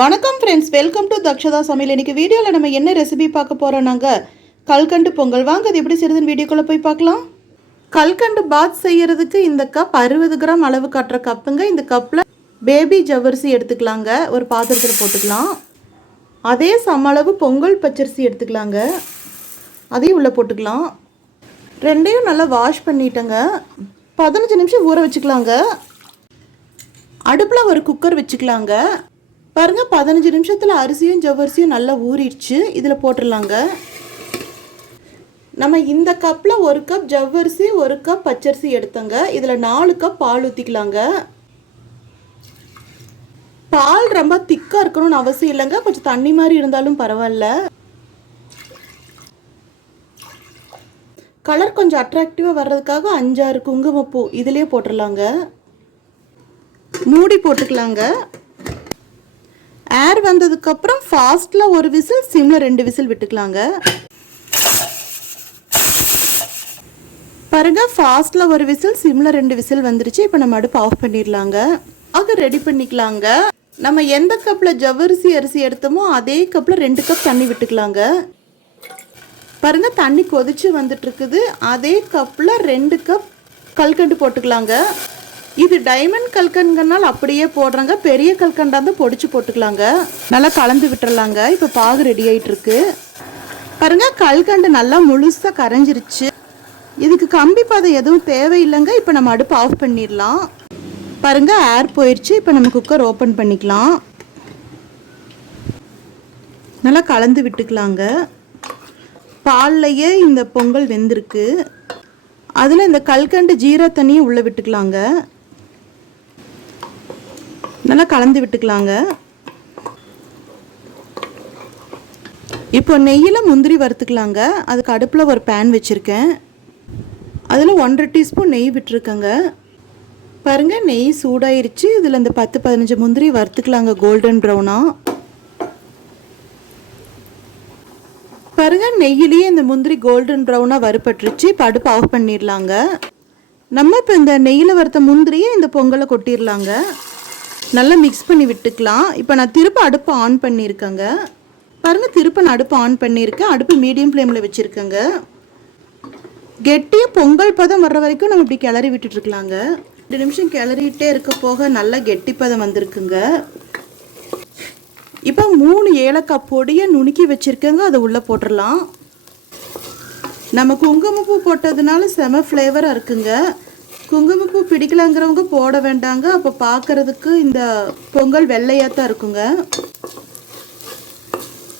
வணக்கம் friends, welcome to தக்ஷதாசமையல். இன்றைக்கி வீடியோவில் நம்ம என்ன ரெசிபி பார்க்க போகிறோம்? நாங்கள் கல்கண்டு பொங்கல். வாங்க அது எப்படி செய்யுதுன்னு வீடியோக்குள்ளே போய் பார்க்கலாம். கல்கண்டு பாத் செய்கிறதுக்கு இந்த கப் 60 கிராம் அளவு காட்டுற கப்புங்க. இந்த கப்பில் பேபி ஜவ்வரிசி எடுத்துக்கலாங்க, ஒரு பாத்திரத்தில் போட்டுக்கலாம். அதே சம அளவு பொங்கல் பச்சரிசி எடுத்துக்கலாங்க, அதையும் உள்ளே போட்டுக்கலாம். ரெண்டையும் நல்லா வாஷ் பண்ணிட்டேங்க. 15 நிமிஷம் ஊற வச்சுக்கலாங்க. அடுப்பில் ஒரு குக்கர் வச்சுக்கலாங்க. பாருங்கள், 15 நிமிஷத்தில் அரிசியும் ஜவ்வரிசியும் நல்லா ஊறிடுச்சு. இதில் போட்டுடலாங்க. நம்ம இந்த கப்பில் 1 கப் ஜவ்வரிசி 1 கப் பச்சரிசி எடுத்தோங்க. இதில் 4 கப் பால் ஊற்றிக்கலாங்க. பால் ரொம்ப திக்காக இருக்கணும்னு அவசியம் இல்லைங்க, கொஞ்சம் தண்ணி மாதிரி இருந்தாலும் பரவாயில்ல. கலர் கொஞ்சம் அட்ராக்டிவாக வர்றதுக்காக 5-6 குங்குமப்பூ இதிலே போட்டுடலாங்க. மூடி போட்டுக்கலாங்க. ஏர் வந்ததுக்கப்புறம் ஃபாஸ்ட்டில் 1 விசில், சிம்மில் 2 விசில் விட்டுக்கலாங்க. பாருங்க, ஃபாஸ்ட்டில் 1 விசில், சிம்மில் 2 விசில் வந்துருச்சு. இப்போ நம்ம அடுப்பு ஆஃப் பண்ணிடலாங்க. ஆக ரெடி பண்ணிக்கலாங்க. நம்ம எந்த கப்பில் ஜவ்வரிசி அரிசி எடுத்தோமோ அதே கப்பில் 2 கப் தண்ணி விட்டுக்கலாங்க. பாருங்க, தண்ணி கொதிச்சு வந்துட்டு இருக்குது. அதே கப்பில் 2 கப் கல்கண்டு போட்டுக்கலாங்க. இது டைமண்ட் கல்கண்டுனால அப்படியே போடுறாங்க, பெரிய கல்கண்டாக இருந்தால் பொடிச்சு போட்டுக்கலாங்க. நல்லா கலந்து விட்டுறலாங்க. இப்போ பாகு ரெடி ஆகிட்டு இருக்கு. பாருங்க, கல்கண்டு நல்லா முழுசாக கரைஞ்சிருச்சு. இதுக்கு கம்பி பாதம் எதுவும் தேவையில்லைங்க. இப்போ நம்ம அடுப்பு ஆஃப் பண்ணிடலாம். பாருங்க, ஏர் போயிடுச்சு. இப்போ நம்ம குக்கர் ஓப்பன் பண்ணிக்கலாம். நல்லா கலந்து விட்டுக்கலாங்க. பால்லையே இந்த பொங்கல் வெந்திருக்கு. அதில் இந்த கல்கண்டு ஜீரா தண்ணியை உள்ளே விட்டுக்கலாங்க. நல்லா கலந்து விட்டுக்கலாங்க. இப்போ நெய்யில் முந்திரி வறுத்துக்கலாங்க. அதுக்கு அடுப்பில் ஒரு பேன் வச்சுருக்கேன். அதில் 1.5 டீஸ்பூன் நெய் விட்டுருக்கேங்க. பாருங்கள், நெய் சூடாயிருச்சு. இதில் இந்த 10-15 முந்திரி வறுத்துக்கலாங்க, கோல்டன் ப்ரௌனாக. பாருங்கள், நெய்யிலேயே இந்த முந்திரி கோல்டன் ப்ரௌனாக வறுப்பட்டுருச்சு. இப்போ அடுப்பு ஆஃப் பண்ணிடலாங்க. நம்ம இப்போ இந்த நெய்யில் வறுத்த முந்திரியை இந்த பொங்கலை கொட்டிடலாங்க. நல்லா மிக்ஸ் பண்ணி விட்டுக்கலாம். இப்போ நான் திருப்ப அடுப்பு ஆன் பண்ணியிருக்கேங்க. பாருங்கள், திருப்ப நான் அடுப்பு ஆன் பண்ணியிருக்கேன். அடுப்பு மீடியம் ஃப்ளேமில் வச்சுருக்கேங்க. கெட்டியாக பொங்கல் பதம் வர்ற வரைக்கும் நம்ம இப்படி கிளறி விட்டுட்ருக்கலாங்க. 2 நிமிஷம் கிளறிட்டே இருக்க போக நல்லா கெட்டி பதம் வந்திருக்குங்க. இப்போ 3 ஏலக்காய் பொடியை நுணுக்கி வச்சுருக்கேங்க, அதை உள்ளே போட்டுடலாம். நம்ம குங்குமப்பூ போட்டதுனால செம ஃப்ளேவராக இருக்குங்க. குங்குமப்பூ பிடிக்கலாங்கிறவங்க போட வேண்டாங்க, அப்போ பார்க்குறதுக்கு இந்த பொங்கல் வெள்ளையாக தான் இருக்குங்க.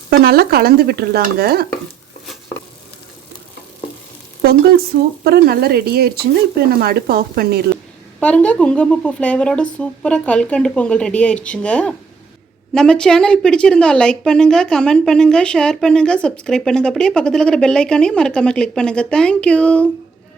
இப்போ நல்லா கலந்து விட்டுடலாங்க. பொங்கல் சூப்பராக நல்லா ரெடி ஆயிடுச்சுங்க. இப்போ நம்ம அடுப்பு ஆஃப் பண்ணிடலாம். பாருங்கள், குங்குமப்பூ ஃப்ளேவரோட சூப்பராக கல்கண்டு பொங்கல் ரெடி ஆயிடுச்சுங்க. நம்ம சேனல் பிடிச்சிருந்தா லைக் பண்ணுங்கள், கமெண்ட் பண்ணுங்கள், ஷேர் பண்ணுங்கள், சப்ஸ்கிரைப் பண்ணுங்கள். அப்படியே பக்கத்தில் இருக்கிற பெல் ஐக்கானையும் மறக்காமல் கிளிக் பண்ணுங்கள். தேங்க்யூ.